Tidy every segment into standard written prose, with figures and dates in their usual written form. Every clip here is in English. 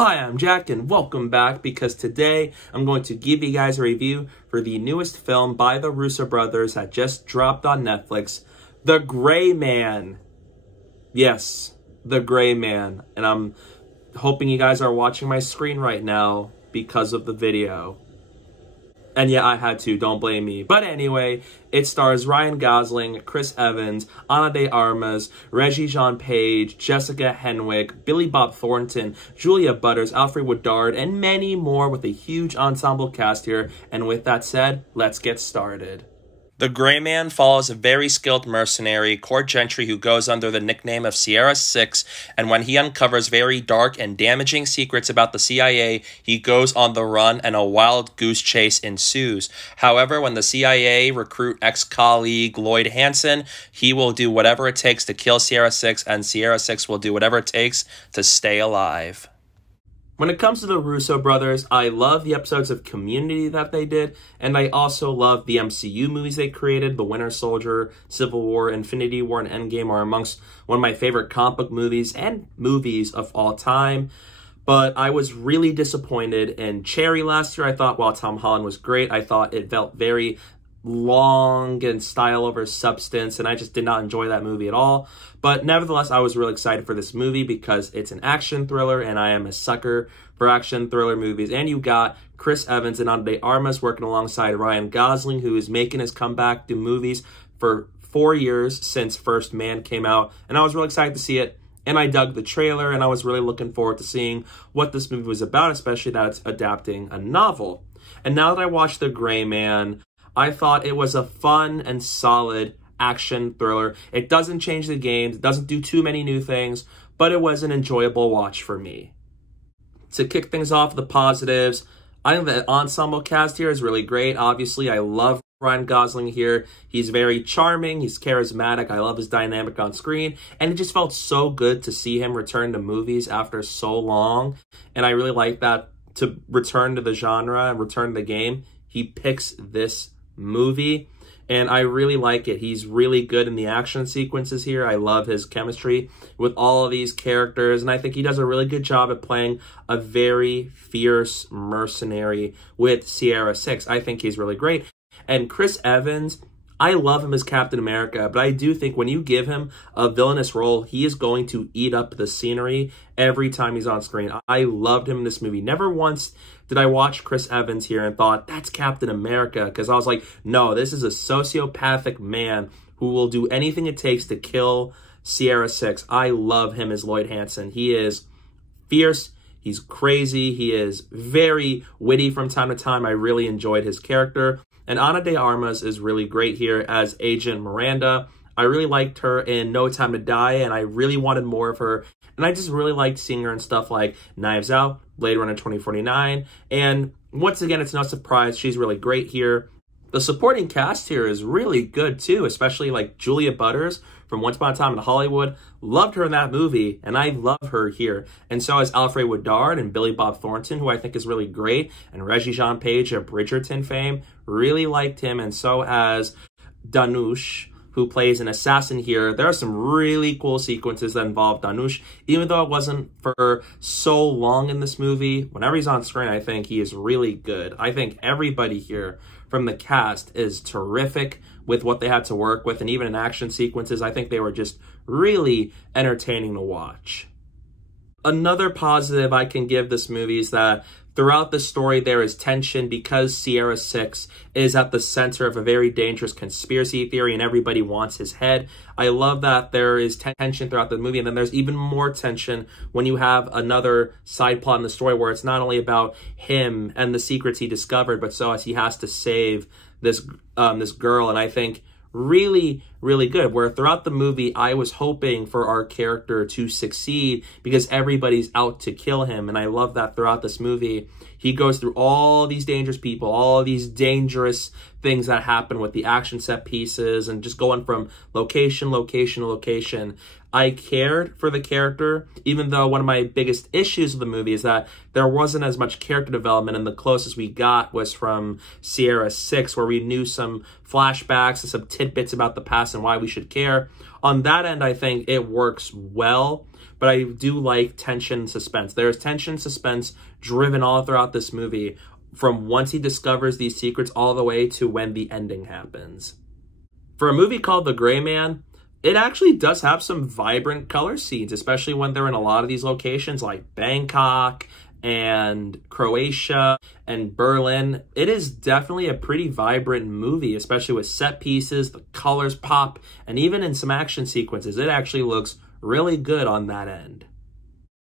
Hi, I'm Jack and welcome back because today I'm going to give you guys a review for the newest film by the Russo Brothers that just dropped on Netflix, The Gray Man. Yes, The Gray Man. And I'm hoping you guys are watching my screen right now because of the video. And yeah, I had to, don't blame me. But anyway, it stars Ryan Gosling, Chris Evans, Armas, Regé-Jean Page, Jessica Henwick, Billy Bob Thornton, Julia Butters, Alfre Woodard, and many more with a huge ensemble cast here. And with that said, let's get started. The Gray Man follows a very skilled mercenary, court gentry who goes under the nickname of Sierra 6, and when he uncovers very dark and damaging secrets about the CIA, he goes on the run and a wild goose chase ensues. However, when the CIA recruit ex-colleague Lloyd Hansen, he will do whatever it takes to kill Sierra 6, and Sierra 6 will do whatever it takes to stay alive. When it comes to the Russo brothers, I love the episodes of Community that they did, and I also love the MCU movies they created. The Winter Soldier, Civil War, Infinity War, and Endgame are amongst one of my favorite comic book movies and movies of all time. But I was really disappointed in Cherry last year. I thought while Tom Holland was great, I thought it felt very long and style over substance, and I just did not enjoy that movie at all. But nevertheless, I was really excited for this movie because it's an action thriller, and I am a sucker for action thriller movies. And you got Chris Evans and Armas working alongside Ryan Gosling, who is making his comeback to movies for 4 years since First Man came out, and I was really excited to see it. And I dug the trailer, and I was really looking forward to seeing what this movie was about, especially that it's adapting a novel. And now that I watched The Gray Man, I thought it was a fun and solid action thriller. It doesn't change the games, it doesn't do too many new things, but it was an enjoyable watch for me. To kick things off, the positives, I think the ensemble cast here is really great. Obviously, I love Ryan Gosling here. He's very charming, he's charismatic, I love his dynamic on screen, and it just felt so good to see him return to movies after so long, and I really like that to return to the genre and return to the game. He picks this movie, and I really like it. He's really good in the action sequences here. I love his chemistry with all of these characters, and I think he does a really good job at playing a very fierce mercenary with Sierra 6. I think he's really great. And Chris Evans, I love him as Captain America, but I do think when you give him a villainous role, he is going to eat up the scenery every time he's on screen. I loved him in this movie. Never once did I watch Chris Evans here and thought, that's Captain America, because I was like, no, this is a sociopathic man who will do anything it takes to kill Sierra 6. I love him as Lloyd Hansen. He is fierce. He's crazy. He is very witty from time to time. I really enjoyed his character. And Ana de Armas is really great here as Agent Miranda. I really liked her in No Time to Die, and I really wanted more of her. And I just really liked seeing her in stuff like Knives Out, Blade Runner 2049. And once again, it's no surprise, she's really great here. The supporting cast here is really good too, especially like Julia Butters from Once Upon a Time in Hollywood. Loved her in that movie, and I love her here. And so is Alfre Woodard and Billy Bob Thornton, who I think is really great. And Regé-Jean Page of Bridgerton fame. Really liked him, and so has Dhanush, who plays an assassin here. There are some really cool sequences that involve Dhanush, even though it wasn't for so long in this movie. Whenever he's on screen, I think he is really good. I think everybody here from the cast is terrific with what they had to work with, and even in action sequences, I think they were just really entertaining to watch. Another positive I can give this movie is that throughout the story, there is tension because Sierra 6 is at the center of a very dangerous conspiracy theory and everybody wants his head. I love that there is tension throughout the movie, and then there's even more tension when you have another side plot in the story where it's not only about him and the secrets he discovered, but so as he has to save this girl. And I think really, really good, where throughout the movie, I was hoping for our character to succeed because everybody's out to kill him. And I love that throughout this movie, he goes through all these dangerous people, all these dangerous things that happen with the action set pieces and just going from location, location to location. I cared for the character, even though one of my biggest issues with the movie is that there wasn't as much character development, and the closest we got was from Sierra 6, where we knew some flashbacks and some tidbits about the past and why we should care. On that end, I think it works well, but I do like tension and suspense. There's tension and suspense driven all throughout this movie, from once he discovers these secrets all the way to when the ending happens. For a movie called The Gray Man, it actually does have some vibrant color scenes, especially when they're in a lot of these locations like Bangkok and Croatia and Berlin. It is definitely a pretty vibrant movie, especially with set pieces, the colors pop, and even in some action sequences, it actually looks really good on that end.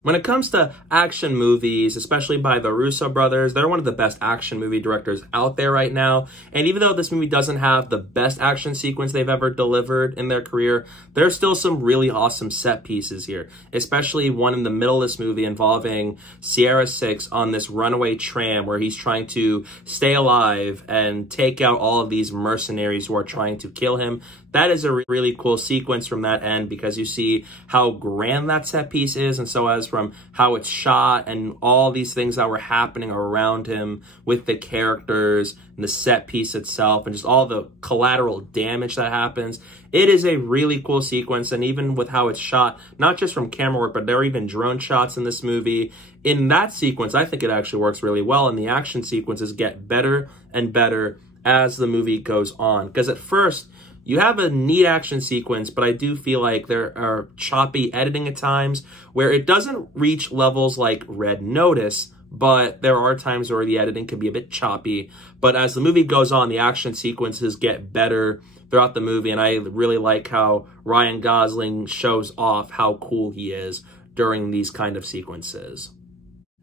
When it comes to action movies, especially by the Russo brothers, they're one of the best action movie directors out there right now. And even though this movie doesn't have the best action sequence they've ever delivered in their career, there's still some really awesome set pieces here, especially one in the middle of this movie involving Sierra 6 on this runaway tram where he's trying to stay alive and take out all of these mercenaries who are trying to kill him. That is a really cool sequence from that end because you see how grand that set piece is, and so as from how it's shot and all these things that were happening around him with the characters and the set piece itself and just all the collateral damage that happens. It is a really cool sequence, and even with how it's shot, not just from camera work, but there are even drone shots in this movie. In that sequence, I think it actually works really well, and the action sequences get better and better as the movie goes on. Because at first, you have a neat action sequence, but I do feel like there are choppy editing at times where it doesn't reach levels like Red Notice, but there are times where the editing can be a bit choppy. But as the movie goes on, the action sequences get better throughout the movie, and I really like how Ryan Gosling shows off how cool he is during these kind of sequences.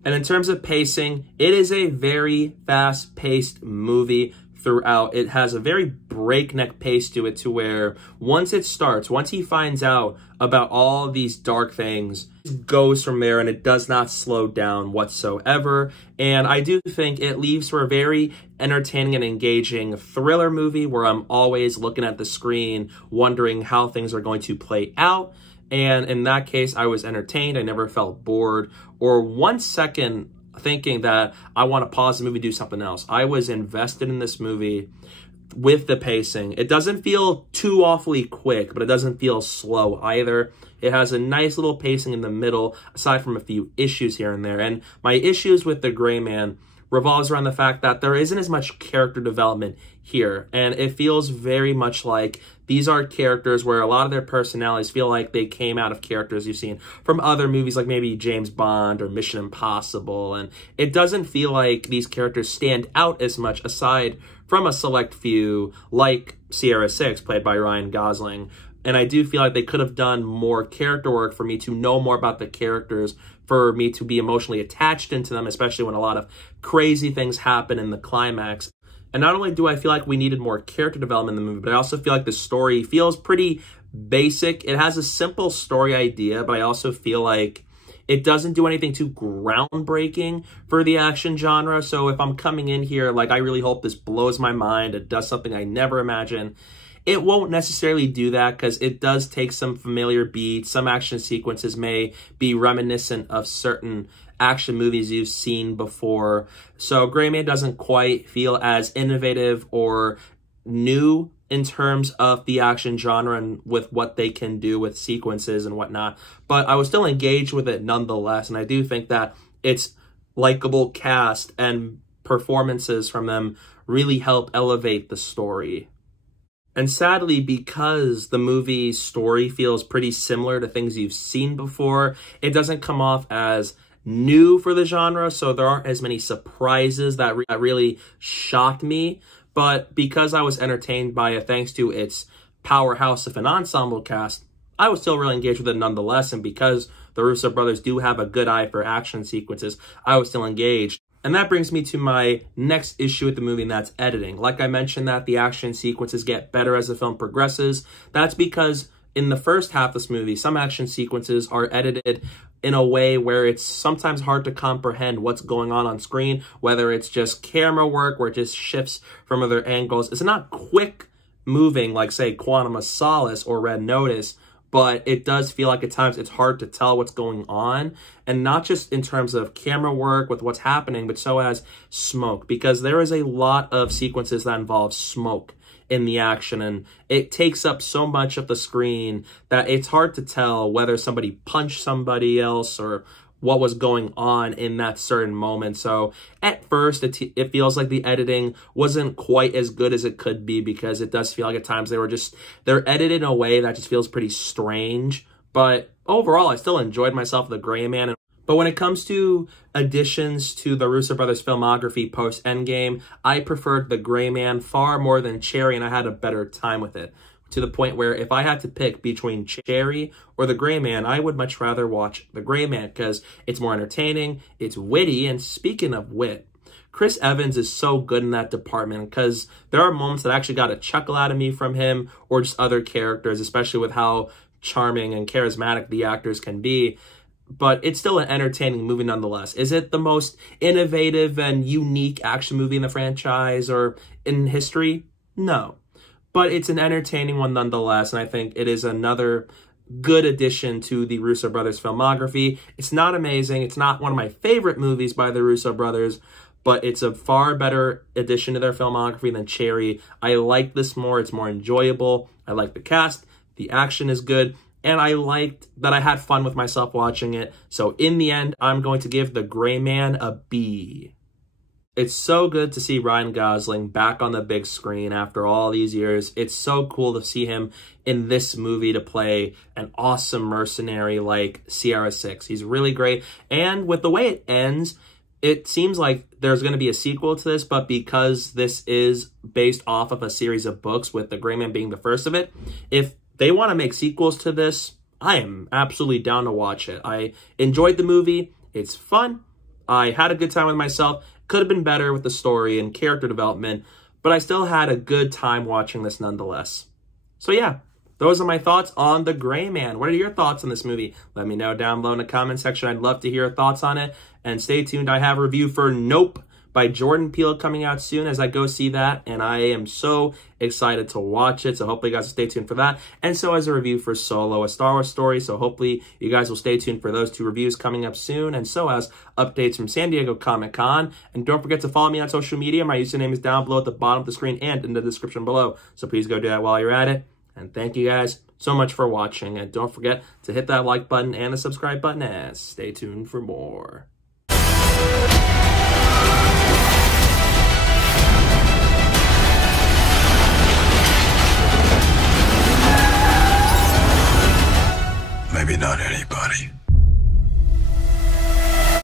And in terms of pacing, it is a very fast-paced movie throughout. It has a very breakneck pace to it, to where once it starts, once he finds out about all of these dark things, it goes from there, and it does not slow down whatsoever. And I do think it leaves for a very entertaining and engaging thriller movie where I'm always looking at the screen wondering how things are going to play out. And in that case, I was entertained. I never felt bored or 1 second thinking that I want to pause the movie, do something else. I was invested in this movie with the pacing. It doesn't feel too awfully quick, but it doesn't feel slow either. It has a nice little pacing in the middle, aside from a few issues here and there. And my issues with The Gray Man revolves around the fact that there isn't as much character development here. And it feels very much like these are characters where a lot of their personalities feel like they came out of characters you've seen from other movies like maybe James Bond or Mission Impossible. And it doesn't feel like these characters stand out as much aside from a select few like Sierra 6, played by Ryan Gosling. And I do feel like they could have done more character work for me to know more about the characters, for me to be emotionally attached into them, especially when a lot of crazy things happen in the climax. And not only do I feel like we needed more character development in the movie, but I also feel like the story feels pretty basic. It has a simple story idea, but I also feel like it doesn't do anything too groundbreaking for the action genre. So if I'm coming in here, like, I really hope this blows my mind, it does something I never imagined, it won't necessarily do that, because it does take some familiar beats. Some action sequences may be reminiscent of certain action movies you've seen before. So Gray Man doesn't quite feel as innovative or new in terms of the action genre and with what they can do with sequences and whatnot. But I was still engaged with it nonetheless, and I do think that its likable cast and performances from them really help elevate the story. And sadly, because the movie's story feels pretty similar to things you've seen before, it doesn't come off as new for the genre, so there aren't as many surprises that really shocked me. But because I was entertained by it thanks to its powerhouse of an ensemble cast, I was still really engaged with it nonetheless. And because the Russo brothers do have a good eye for action sequences, I was still engaged. And that brings me to my next issue with the movie, and that's editing. Like I mentioned, that the action sequences get better as the film progresses. That's because in the first half of this movie, some action sequences are edited in a way where it's sometimes hard to comprehend what's going on screen, whether it's just camera work, where it just shifts from other angles. It's not quick moving like, say, Quantum of Solace or Red Notice, but it does feel like at times it's hard to tell what's going on, and not just in terms of camera work with what's happening, but so as smoke, because there is a lot of sequences that involve smoke in the action, and it takes up so much of the screen that it's hard to tell whether somebody punched somebody else or what was going on in that certain moment. So at first, it feels like the editing wasn't quite as good as it could be, because it does feel like at times they're edited in a way that just feels pretty strange. But overall, I still enjoyed myself, The Gray Man. But when it comes to additions to the Russo Brothers filmography post-Endgame, I preferred The Gray Man far more than Cherry, and I had a better time with it. To the point where if I had to pick between Cherry or The Gray Man, I would much rather watch The Gray Man, because it's more entertaining, it's witty, and speaking of wit, Chris Evans is so good in that department, because there are moments that actually got a chuckle out of me from him or just other characters, especially with how charming and charismatic the actors can be. But it's still an entertaining movie nonetheless. Is it the most innovative and unique action movie in the franchise or in history? No. But it's an entertaining one nonetheless, and I think it is another good addition to the Russo Brothers filmography. It's not amazing. It's not one of my favorite movies by the Russo Brothers, but it's a far better addition to their filmography than Cherry. I like this more. It's more enjoyable. I like the cast. The action is good. And I liked that I had fun with myself watching it. So in the end, I'm going to give The Gray Man a B. It's so good to see Ryan Gosling back on the big screen after all these years. It's so cool to see him in this movie to play an awesome mercenary like Sierra 6. He's really great. And with the way it ends, it seems like there's going to be a sequel to this, but because this is based off of a series of books, with The Gray Man being the first of it, if they want to make sequels to this, I am absolutely down to watch it. I enjoyed the movie. It's fun. I had a good time with myself. Could have been better with the story and character development, but I still had a good time watching this nonetheless. So yeah, those are my thoughts on The Gray Man. What are your thoughts on this movie? Let me know down below in the comment section. I'd love to hear your thoughts on it. And stay tuned. I have a review for Nope by Jordan Peele coming out soon as I go see that, and I am so excited to watch it, so hopefully you guys will stay tuned for that. And so as a review for Solo, a Star Wars story, so hopefully you guys will stay tuned for those two reviews coming up soon, and so as updates from San Diego Comic-Con. And don't forget to follow me on social media. My username is down below at the bottom of the screen and in the description below, so please go do that while you're at it. And thank you guys so much for watching, and don't forget to hit that like button and the subscribe button, and stay tuned for more.